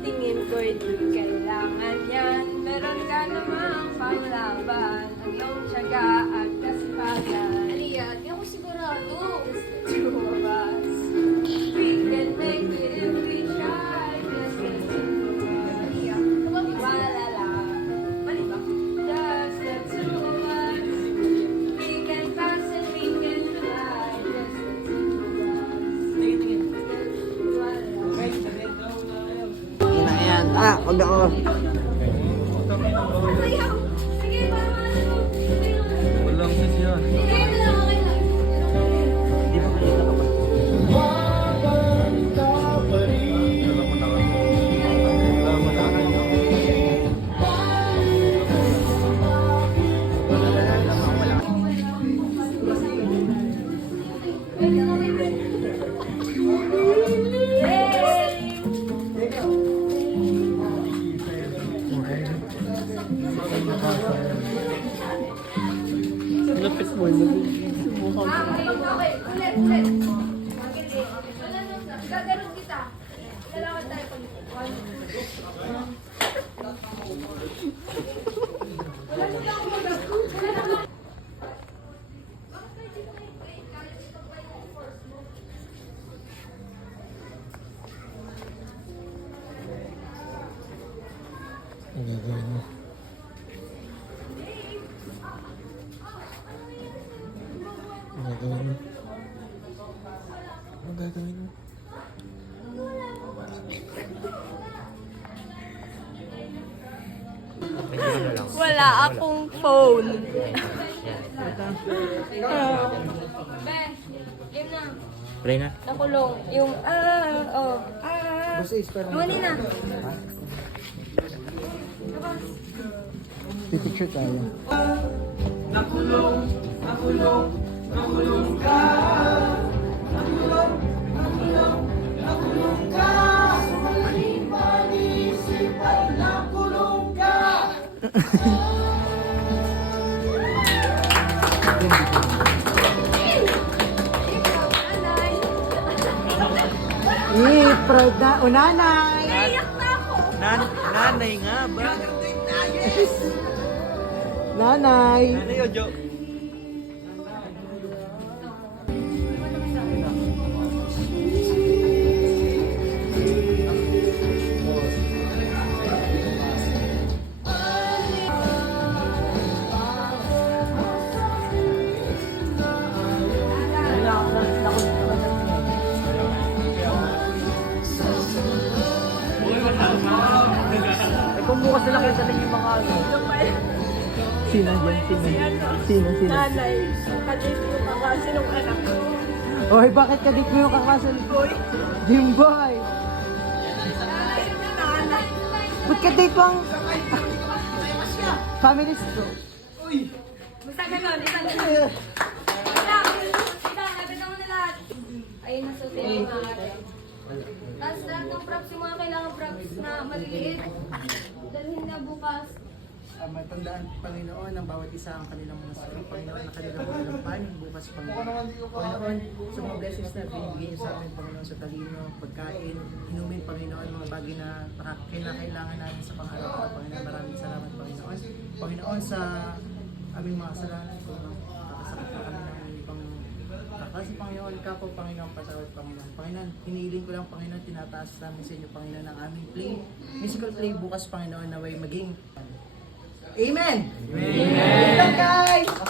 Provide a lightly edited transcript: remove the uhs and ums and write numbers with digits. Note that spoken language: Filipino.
Tingin ko'y di kailangan yan. Meron ka namang panglaban. Ang iyong tiyaga at kasipagan. Aliyah, di ako sigurado. Two of us, we can make it if we try. Just the two of us. Aliyah, kapag Wala lang. Mali ba? Just the two of us. We can pass and we can fly. Just the two of us. Wala. Ayan. Ah, wag ako. Aliyah, sige, para ano. Walang sis yan. Okay na lang, okay lang. Di ba kanina ka ba? Lapis mo yun. Okay, okay. Ulit, ulit. Gaganon kita. Lalakad tayo pag Ang gagawin mo. Ang gagawin mo. Ang gagawin mo. Wala akong phone. Ben, game na. Play na. Nakulong. Yung, Muli na. Pipicture tayo. Proud na. O, nanay! Naiyak na ako. Nanay nga ba? Nanay! Nanay o, Jo? Eh kung bukas nila kayo sabihin yung mga ano. Sino dyan? Sino? Nanay, kalit mo kakasi nung anak ko. Oy, bakit kadit mo yung kakasal? Jimboy! Ba't kadit mo ang... Family stroke. Basta ganon, isang ganon. Lapit mo na lahat. Ayun na sutin yung mga ate. Tapos lahat ng props, yung mga kailangan props na maliliit. Dalhin na bukas. Matandaan, Panginoon, ang bawat isa ang kanilang mga sarili. Panginoon, ang kanilang mga panin bukas, Panginoon. Panginoon, sa mga blessings na binibigay niyo sa amin, Panginoon, sa talino, pagkain, inumin, Panginoon, mga bagay na kailangan namin sa pang-araw. Panginoon, maraming salamat, Panginoon. Panginoon, sa aming mga kasalanan, Panginoon, kakasakit na kami ng ibang kasi Panginoon, kapo, Panginoon, patawad, Panginoon. Panginoon, hinihiling ko lang, Panginoon, tinataas namin sa inyo, Panginoon, ang aming musical play bukas, Panginoon, naway maging Amen! Amen! Amen, guys!